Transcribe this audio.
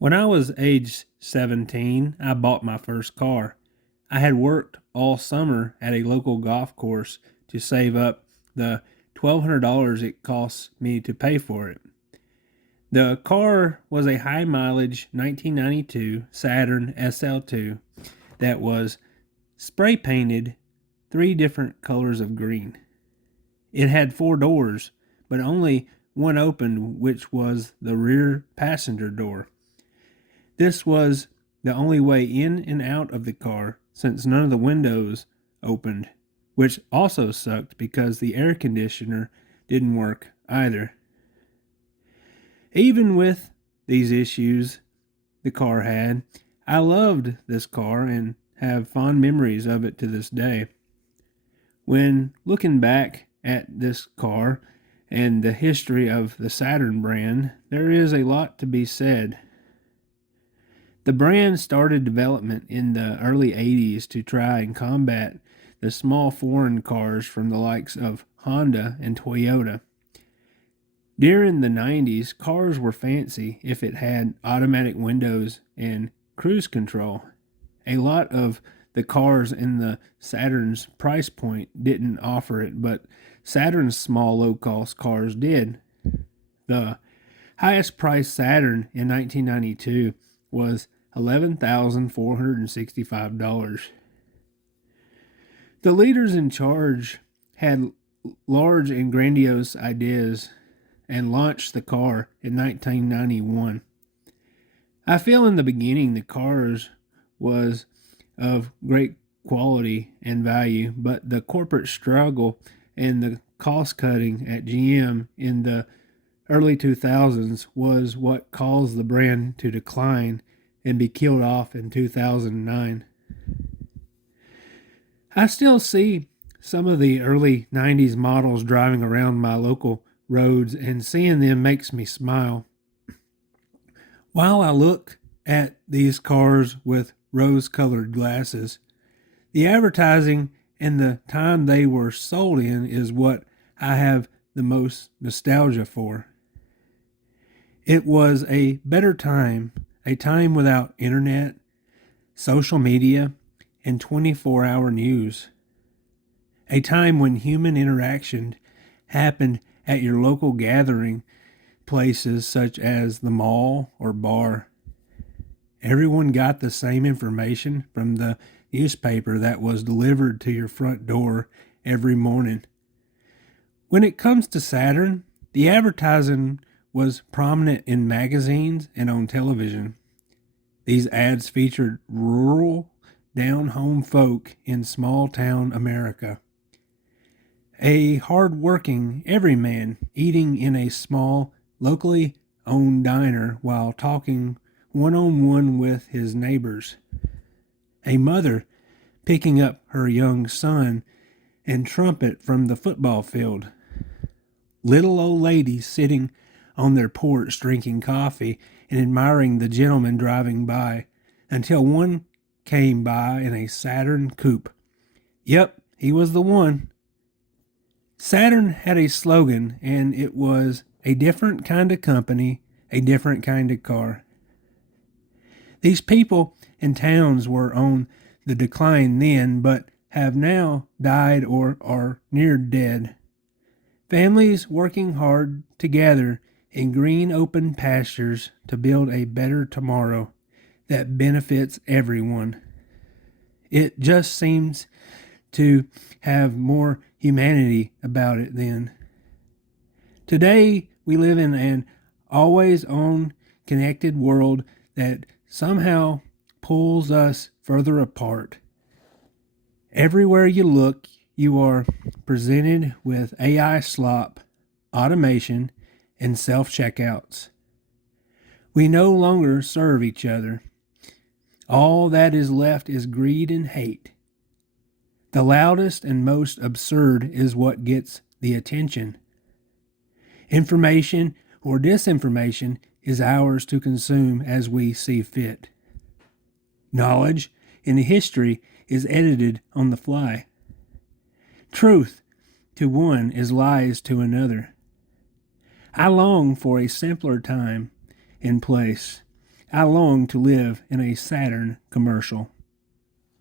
When I was age 17, I bought my first car. I had worked all summer at a local golf course to save up the $1,200 it cost me to pay for it. The car was a high mileage 1992 Saturn SL2 that was spray painted three different colors of green. It had four doors, but only one opened, which was the rear passenger door. This was the only way in and out of the car since none of the windows opened, which also sucked because the air conditioner didn't work either. Even with these issues the car had, I loved this car and have fond memories of it to this day. When looking back at this car and the history of the Saturn brand, there is a lot to be said. The brand started development in the early 80s to try and combat the small foreign cars from the likes of Honda and Toyota. During the 90s, cars were fancy if it had automatic windows and cruise control. A lot of the cars in the Saturn's price point didn't offer it, but Saturn's small low-cost cars did. The highest priced Saturn in 1992 was $11,465. The leaders in charge had large and grandiose ideas and launched the car in 1991. I feel in the beginning the cars was of great quality and value, but the corporate struggle and the cost cutting at GM in the early 2000s was what caused the brand to decline and be killed off in 2009. I still see some of the early 90s models driving around my local roads, and seeing them makes me smile. While I look at these cars with rose-colored glasses, the advertising and the time they were sold in is what I have the most nostalgia for. It was a better time, a time without internet, social media, and 24-hour news. A time when human interaction happened at your local gathering places such as the mall or bar. Everyone got the same information from the newspaper that was delivered to your front door every morning. When it comes to Saturn, the advertising was prominent in magazines and on television. These ads featured rural, down-home folk in small-town America. A hard-working everyman eating in a small, locally owned diner while talking one-on-one with his neighbors. A mother picking up her young son and trumpet from the football field. Little old ladies sitting on their porch drinking coffee and admiring the gentleman driving by until one came by in a Saturn coupe. Yep, he was the one. Saturn had a slogan, and it was a different kind of company, a different kind of car. These people and towns were on the decline then, but have now died or are near dead. Families working hard together in green open pastures to build a better tomorrow that benefits everyone. It just seems to have more humanity about it then. Today, we live in an always on connected world that somehow pulls us further apart. Everywhere you look, you are presented with AI slop, automation, and self-checkouts. We no longer serve each other. All that is left is greed and hate. The loudest and most absurd is what gets the attention. Information or disinformation is ours to consume as we see fit. Knowledge and history is edited on the fly. Truth to one is lies to another. I long for a simpler time and place, I long to live in a Saturn commercial.